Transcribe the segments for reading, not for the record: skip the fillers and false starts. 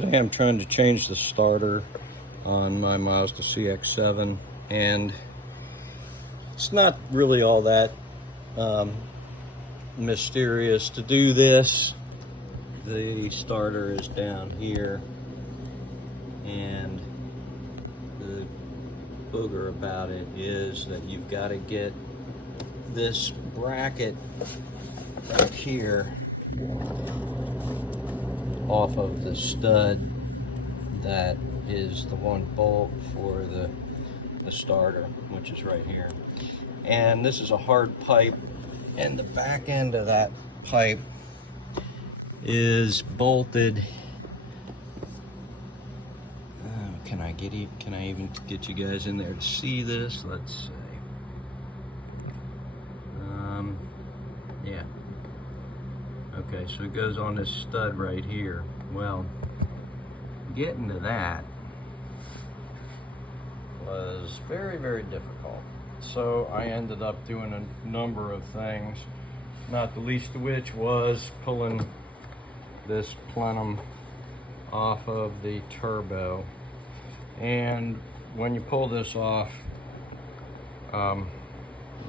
Today I'm trying to change the starter on my Mazda CX7, and it's not really all that mysterious to do this. The starter is down here, and the booger about it is that you've got to get this bracket right here off of the stud that is the one bolt for the starter, which is right here. And this is a hard pipe, and the back end of that pipe is bolted. Can I even get you guys in there to see this? Let's see. Yeah. Okay, so it goes on this stud right here. Well, getting to that was very, very difficult. So I ended up doing a number of things, not the least of which was pulling this plenum off of the turbo. And when you pull this off, let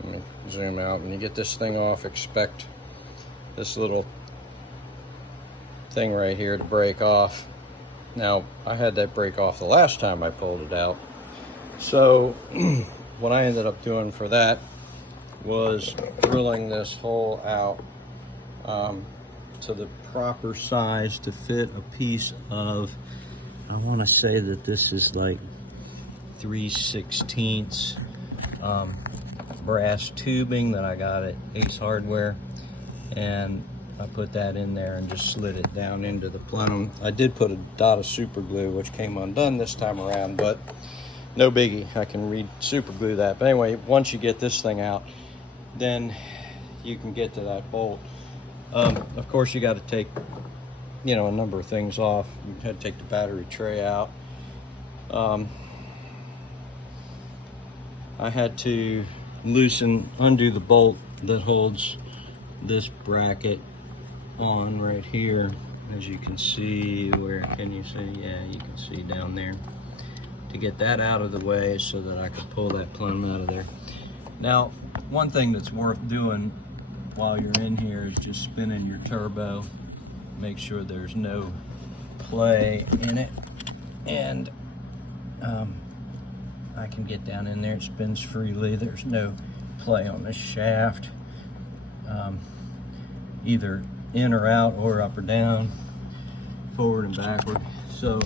me zoom out. When you get this thing off, expect this little thing right here to break off. Now, I had that break off the last time I pulled it out. So what I ended up doing for that was drilling this hole out to the proper size to fit a piece of, I want to say that this is like 3/16 brass tubing that I got at Ace Hardware, and I put that in there and just slid it down into the plenum. I did put a dot of super glue, which came undone this time around, but no biggie. I can super glue that. But anyway, once you get this thing out, then you can get to that bolt. Of course, you got to take, a number of things off. You had to take the battery tray out. I had to undo the bolt that holds this bracket on right here. As you can see, where can you see? Yeah, you can see down there. To get that out of the way so that I could pull that plenum out of there. Now, one thing that's worth doing while you're in here is just spinning your turbo. Make sure there's no play in it. And I can get down in there, it spins freely. There's no play on the shaft, either in or out or up or down, forward and backward. So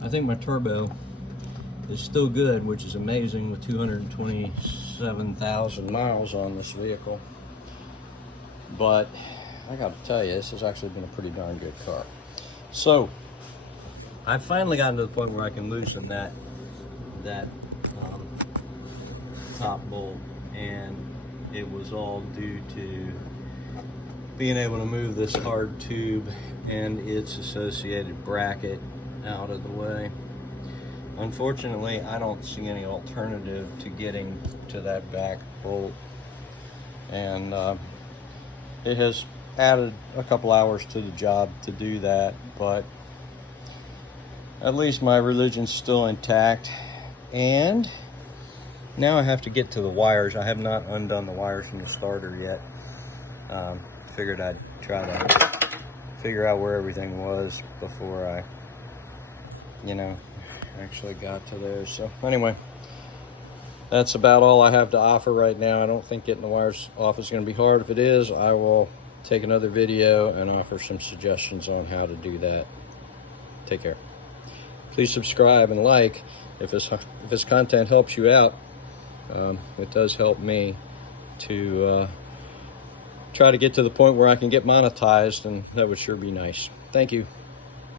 I think my turbo is still good, which is amazing with 227,000 miles on this vehicle. But I gotta tell you, this has actually been a pretty darn good car. So I've finally gotten to the point where I can loosen that top bolt, and it was all due to being able to move this hard tube and its associated bracket out of the way. Unfortunately, I don't see any alternative to getting to that back bolt, and it has added a couple hours to the job to do that, but at least my religion's still intact. And now I have to get to the wires. I have not undone the wires from the starter yet. Figured I'd try to figure out where everything was before I, actually got to there. So anyway, that's about all I have to offer right now. I don't think getting the wires off is going to be hard. If it is, I will take another video and offer some suggestions on how to do that. Take care. Please subscribe and like if this content helps you out. It does help me to try to get to the point where I can get monetized, and that would sure be nice. Thank you.